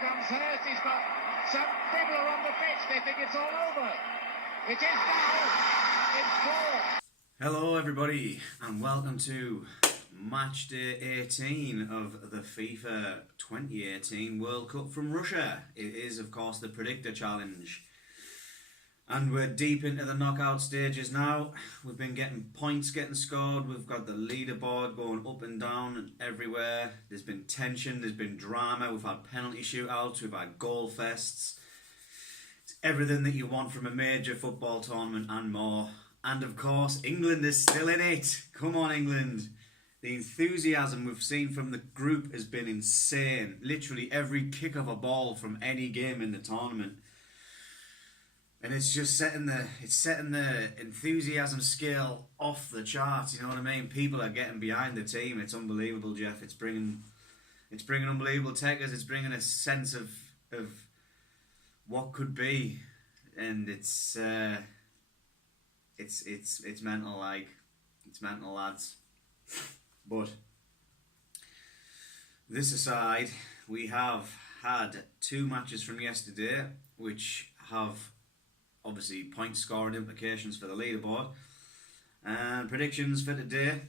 comes Hurst. He's got some people are on the pitch. They think it's all over. It is now. It's four. Hello everybody and welcome to match day 18 of the FIFA 2018 World Cup from Russia. It is of course the Predictor challenge. And we're deep into the knockout stages now. We've been getting points getting scored. We've got the leaderboard going up and down and everywhere. There's been tension, there's been drama. We've had penalty shootouts, we've had goal fests. It's everything that you want from a major football tournament and more. And of course, England is still in it. Come on, England. The enthusiasm we've seen from the group has been insane. Literally every kick of a ball from any game in the tournament. And it's just setting the enthusiasm scale off the charts. You know what I mean? People are getting behind the team. It's unbelievable, Jeff. It's bringing unbelievable techers. It's bringing a sense of what could be, and it's mental. Like it's mental, lads. But this aside, we have had two matches from yesterday, which have obviously point scoring implications for the leaderboard and predictions for today,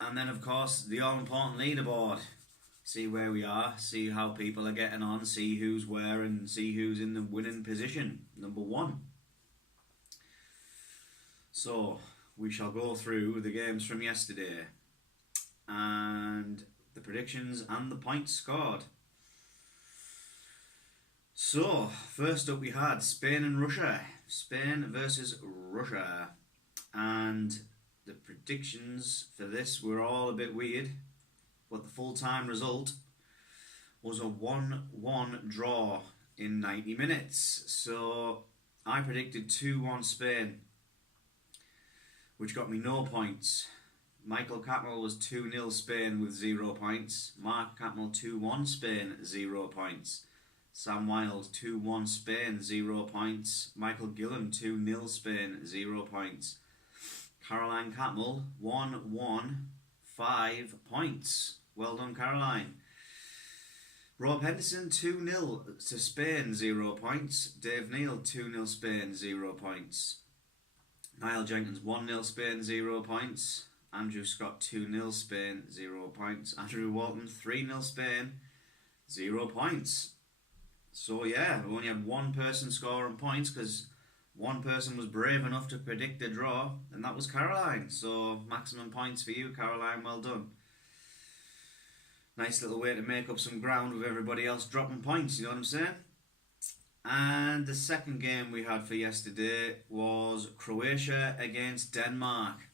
and then of course the all-important leaderboard. See where we are, see how people are getting on, see who's where, and see who's in the winning position, number one. So we shall go through the games from yesterday and the predictions and the points scored. So, first up we had Spain and Russia. Spain versus Russia. And the predictions for this were all a bit weird, but the full-time result was a 1-1 draw in 90 minutes. So, I predicted 2-1 Spain, which got me no points. Michael Catmull was 2-0 Spain with 0 points. Mark Catmull 2-1 Spain, 0 points. Sam Wilde 2-1 Spain, 0 points. Michael Gillam 2-0 Spain, 0 points. Caroline Catmull 1-1, 5 points. Well done, Caroline. Rob Henderson 2-0 to Spain, 0 points. Dave Neal 2-0 Spain, 0 points. Niall Jenkins 1-0 Spain, 0 points. Andrew Scott 2-0 Spain, 0 points. Andrew Walton 3-0 Spain, 0 points. So yeah, we only had one person scoring points because one person was brave enough to predict a draw, and that was Caroline. So maximum points for you, Caroline, well done. Nice little way to make up some ground with everybody else dropping points, you know what I'm saying? And the second game we had for yesterday was Croatia against Denmark.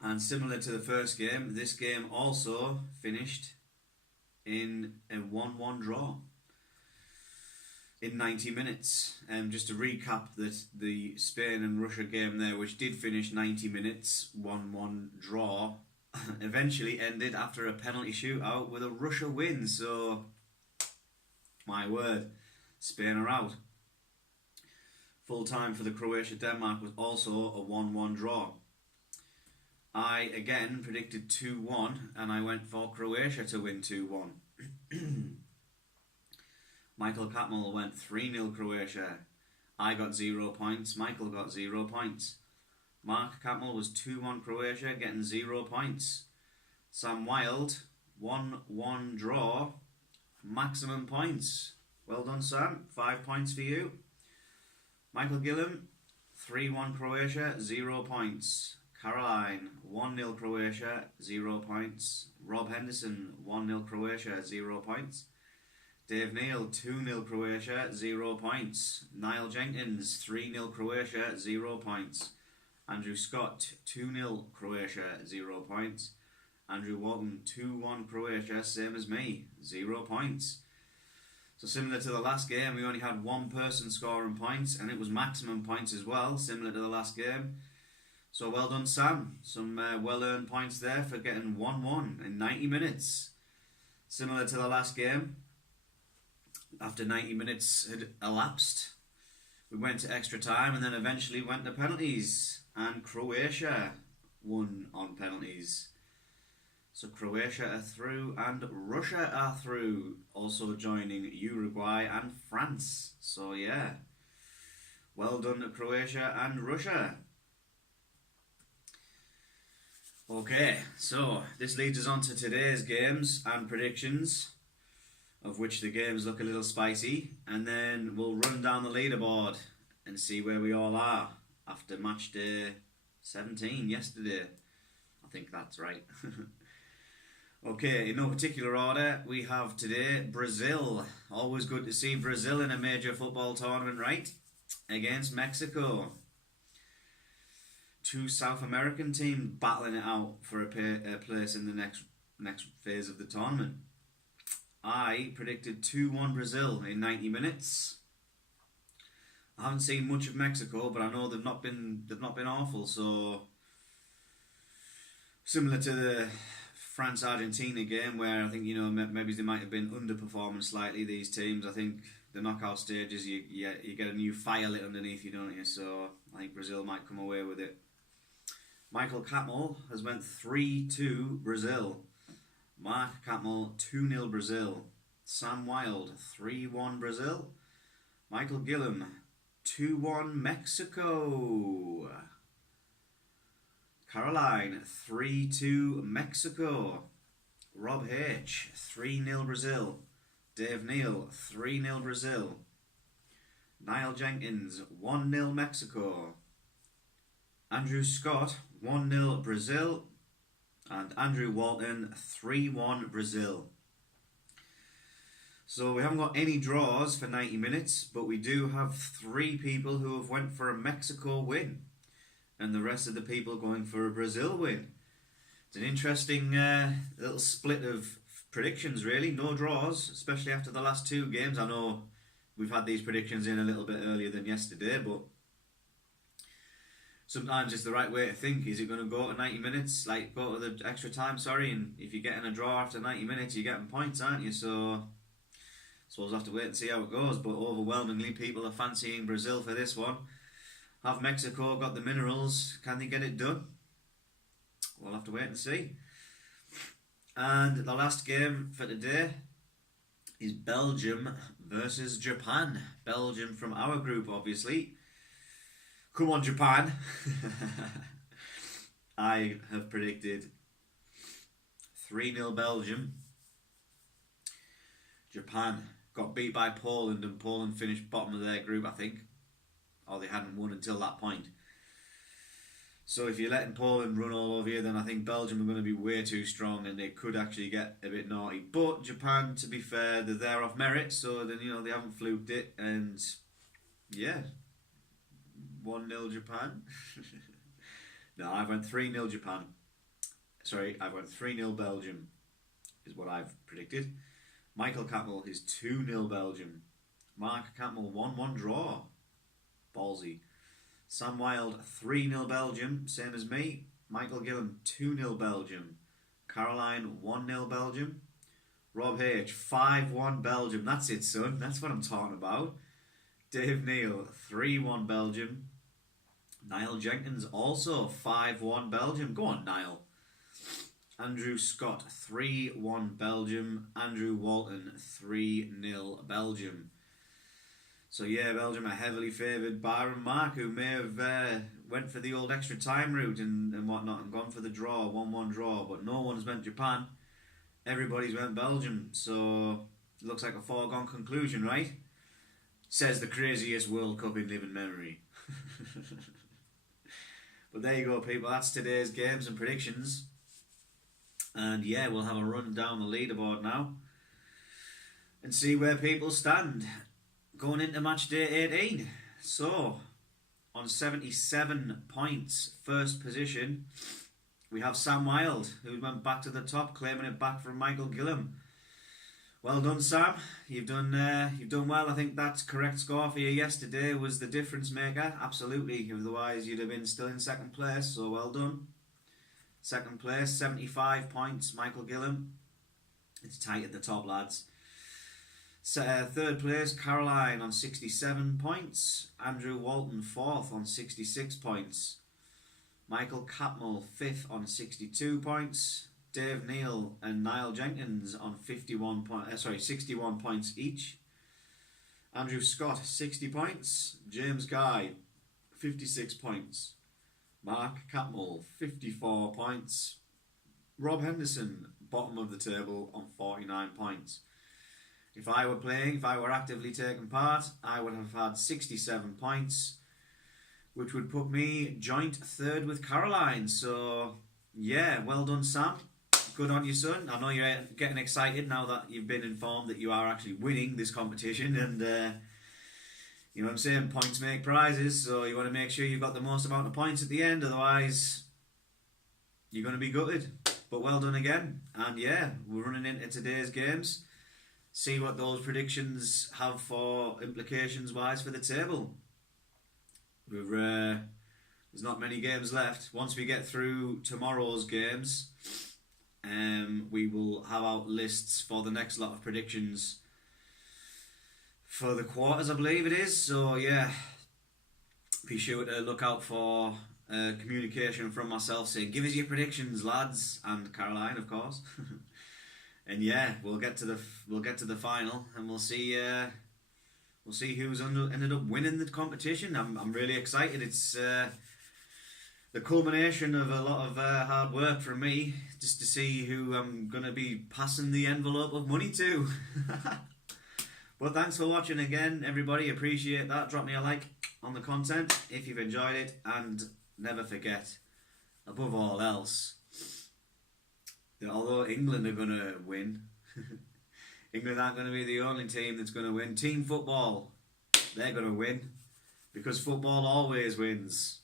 And similar to the first game, this game also finished in a 1-1 draw in 90 minutes. Just to recap the Spain and Russia game there, which did finish 90 minutes, 1-1 draw, eventually ended after a penalty shootout with a Russia win. So, my word, Spain are out. Full time for the Croatia-Denmark was also a 1-1 draw. I again predicted 2-1 and I went for Croatia to win 2-1. Michael Catmull went 3-0 Croatia. I got 0 points. Michael got 0 points. Mark Catmull was 2-1 Croatia, getting 0 points. Sam Wilde, 1-1 draw, maximum points. Well done, Sam. 5 points for you. Michael Gillam, 3-1 Croatia, 0 points. Caroline, 1-0 Croatia, 0 points. Rob Henderson, 1-0 Croatia, 0 points. Dave Neal, 2-0 Croatia, 0 points. Niall Jenkins, 3-0 Croatia, 0 points. Andrew Scott, 2-0 Croatia, 0 points. Andrew Walton, 2-1 Croatia, same as me, 0 points. So similar to the last game, we only had one person scoring points, and it was maximum points as well, similar to the last game. So well done, Sam. Some well-earned points there for getting 1-1 in 90 minutes. Similar to the last game, after 90 minutes had elapsed, we went to extra time and then eventually went to penalties. And Croatia won on penalties. So Croatia are through and Russia are through. Also joining Uruguay and France. So yeah, well done to Croatia and Russia. Okay, so this leads us on to today's games and predictions, of which the games look a little spicy, and then we'll run down the leaderboard and see where we all are after match day 17 yesterday. I think that's right. Okay, in no particular order, we have today Brazil. Always good to see Brazil in a major football tournament, right? Against Mexico. Two South American teams battling it out for a place in the next phase of the tournament. I predicted 2-1 Brazil in 90 minutes. I haven't seen much of Mexico, but I know they've not been awful. So similar to the France-Argentina game, where I think maybe they might have been underperforming slightly. These teams, I think the knockout stages, you get a new fire lit underneath you, don't you? So I think Brazil might come away with it. Michael Catmull has went 3-2 Brazil. Mark Catmull 2-0 Brazil. Sam Wilde 3-1 Brazil. Michael Gillam 2-1 Mexico. Caroline 3-2 Mexico. Rob H 3-0 Brazil. Dave Neal 3-0 Brazil. Niall Jenkins 1-0 Mexico. Andrew Scott 1-0 Brazil. And Andrew Walton 3-1 Brazil. So we haven't got any draws for 90 minutes, but we do have 3 people who have went for a Mexico win, and the rest of the people going for a Brazil win. It's an interesting little split of predictions, really. No draws, especially after the last 2 games. I know we've had these predictions in a little bit earlier than yesterday, but sometimes it's the right way to think. Is it going to go to 90 minutes, like go to the extra time, and if you're getting a draw after 90 minutes, you're getting points, aren't you? So I suppose we'll have to wait and see how it goes, but overwhelmingly people are fancying Brazil for this one. Have Mexico got the minerals? Can they get it done? We'll have to wait and see. And the last game for today is Belgium versus Japan. Belgium from our group, obviously. Come on, Japan. I have predicted 3-0 Belgium. Japan got beat by Poland, and Poland finished bottom of their group, I think. Or they hadn't won until that point. So if you're letting Poland run all over you, then I think Belgium are going to be way too strong, and they could actually get a bit naughty. But Japan, to be fair, they're there off merit, so then they haven't fluked it, and yeah, 1-0 Japan. No, I went 3-0 Japan. Sorry, I went 3-0 Belgium, is what I've predicted. Michael Catmull is 2-0 Belgium. Mark Catmull 1-1 draw. Ballsy. Sam Wilde 3-0 Belgium, same as me. Michael Gillam 2-0 Belgium. Caroline 1-0 Belgium. Rob H 5-1 Belgium. That's it, son. That's what I'm talking about. Dave Neal 3-1 Belgium. Niall Jenkins also 5-1 Belgium. Go on, Niall. Andrew Scott 3-1 Belgium. Andrew Walton 3-0 Belgium. So yeah, Belgium are heavily favoured. Byron Mark, who may have went for the old extra time route and whatnot and gone for the draw, 1-1 draw, but no one's went Japan. Everybody's went Belgium. So it looks like a foregone conclusion, right? Says the craziest World Cup in living memory. But there you go, people. That's today's games and predictions. And yeah, we'll have a run down the leaderboard now and see where people stand going into match day 18. So, on 77 points, first position, we have Sam Wilde, who went back to the top, claiming it back from Michael Gillam. Well done, Sam. You've done well. I think that correct score for you yesterday was the difference maker. Absolutely. Otherwise, you'd have been still in second place. So well done. Second place, 75 points. Michael Gillam. It's tight at the top, lads. Third place, Caroline on 67 points. Andrew Walton fourth on 66 points. Michael Catmull fifth on 62 points. Dave Neal and Niall Jenkins on 61 points each. Andrew Scott, 60 points. James Guy, 56 points. Mark Catmull, 54 points. Rob Henderson, bottom of the table on 49 points. If I were actively taking part, I would have had 67 points, which would put me joint third with Caroline. So, yeah, well done, Sam. Good on you, son. I know you're getting excited now that you've been informed that you are actually winning this competition, and you know what I'm saying, points make prizes, so you want to make sure you've got the most amount of points at the end, otherwise you're going to be gutted. But well done again, and yeah, we're running into today's games. See what those predictions have for implications wise for the table. There's not many games left. Once we get through tomorrow's games, we will have out lists for the next lot of predictions for the quarters, I believe it is. So yeah, be sure to look out for communication from myself saying, give us your predictions, lads, and Caroline, of course. And yeah, we'll get to the final, and we'll see who's ended up winning the competition. I'm really excited. It's the culmination of a lot of hard work from me, just to see who I'm going to be passing the envelope of money to. But thanks for watching again, everybody. Appreciate that. Drop me a like on the content if you've enjoyed it, and never forget, above all else, that although England are going to win, England aren't going to be the only team that's going to win. Team football, they're going to win, because football always wins.